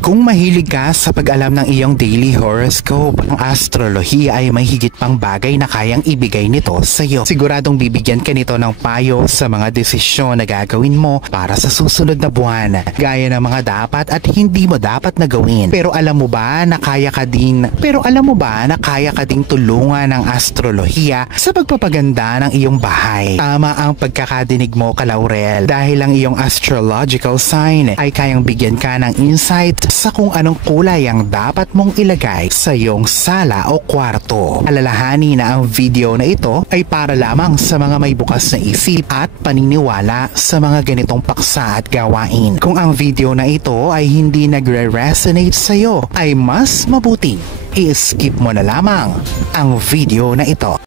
Kung mahilig ka sa pag-alam ng iyong daily horoscope, ang astrolohiya ay may higit pang bagay na kayang ibigay nito sa iyo. Siguradong bibigyan ka nito ng payo sa mga desisyon na gagawin mo para sa susunod na buwan, gaya ng mga dapat at hindi mo dapat na gawin. Pero alam mo ba na kaya ka ding tulungan ng astrolohiya sa pagpapaganda ng iyong bahay? Tama ang pagkakadinig mo, Kalaurel, dahil ang iyong astrological sign ay kayang bigyan ka ng insight sa kung anong kulay ang dapat mong ilagay sa iyong sala o kwarto. Alalahanin na ang video na ito ay para lamang sa mga may bukas na isip at paniniwala sa mga ganitong paksa at gawain. Kung ang video na ito ay hindi nagre-resonate sa iyo, ay mas mabuting i-skip mo na lamang ang video na ito.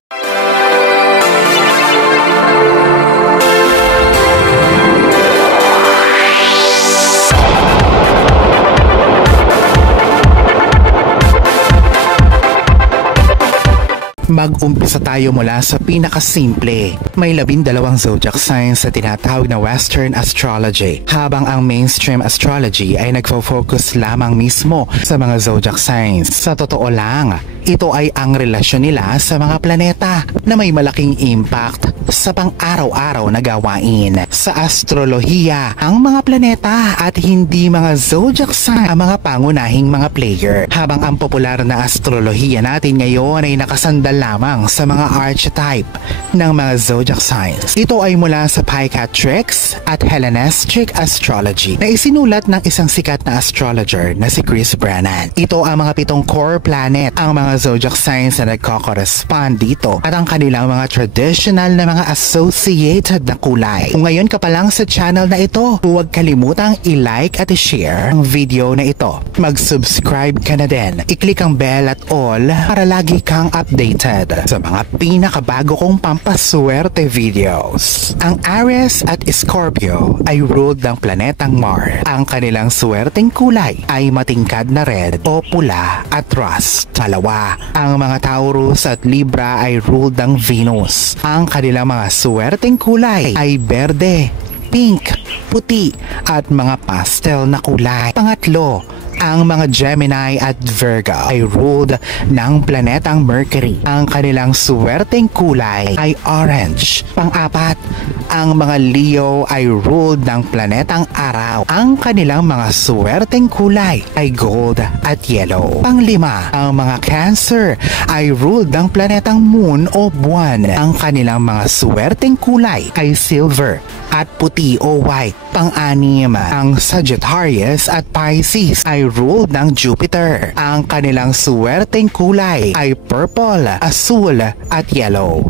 Mag-umpisa tayo mula sa pinakasimple. May 12 zodiac signs sa tinatawag na Western Astrology, habang ang mainstream astrology ay nagfo-focus lamang mismo sa mga zodiac signs. Sa totoo lang, ito ay ang relasyon nila sa mga planeta na may malaking impact sa pang-araw-araw na gawain. Sa astrolohiya, ang mga planeta at hindi mga zodiac sign ang mga pangunahing mga player, habang ang popular na astrolohiya natin ngayon ay nakasandal lamang sa mga archetype ng mga zodiac signs. Ito ay mula sa Psychiatrics at Hellenistic Astrology na isinulat ng isang sikat na astrologer na si Chris Brennan. Ito ang mga 7 core planet, ang mga zodiac signs na nagko-correspond dito at ang kanilang mga traditional na mga associated na kulay. Kung ngayon ka pa lang sa channel na ito, huwag kalimutang i-like at i-share ang video na ito. Mag-subscribe ka na din. I-click ang bell at all para lagi kang updated sa mga pinakabago kong pampaswerte videos. Ang Aries at Scorpio ay ruled ng planetang Mars. Ang kanilang swerteng kulay ay matingkad na red o pula at rust. Dalawa, ang mga Taurus at Libra ay ruled ng Venus. Ang kanilang mga swerteng kulay ay berde, pink, puti at mga pastel na kulay. Pangatlo, ang mga Gemini at Virgo ay ruled ng planetang Mercury. Ang kanilang swerteng kulay ay orange. Pang-apat, ang mga Leo ay ruled ng planetang Araw. Ang kanilang mga swerteng kulay ay gold at yellow. Pang-lima, ang mga Cancer ay ruled ng planetang Moon o Buwan. Ang kanilang mga swerteng kulay ay silver at puti o white. Pang-anim, ang Sagittarius at Pisces ay ruled ng Jupiter. Ang kanilang swerteng kulay ay purple, asul at yellow.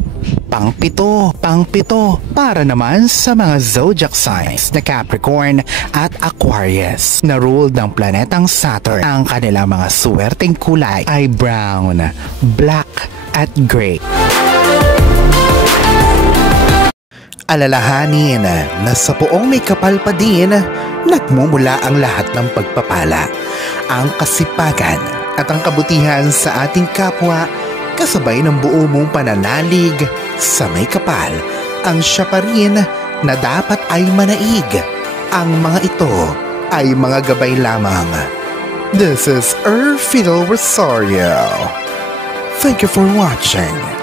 Pang-pito para naman sa mga zodiac signs na Capricorn at Aquarius na ruled ng planetang Saturn. Ang kanilang mga swerteng kulay ay brown, black at gray. Alalahanin na sa poong may kapal pa din, nagmumula ang lahat ng pagpapala, ang kasipagan at ang kabutihan sa ating kapwa, kasabay ng buo mong pananalig sa may kapal. Ang siya pa rin na dapat ay manaig. Ang mga ito ay mga gabay lamang. This is Fiddle Rosario. Thank you for watching.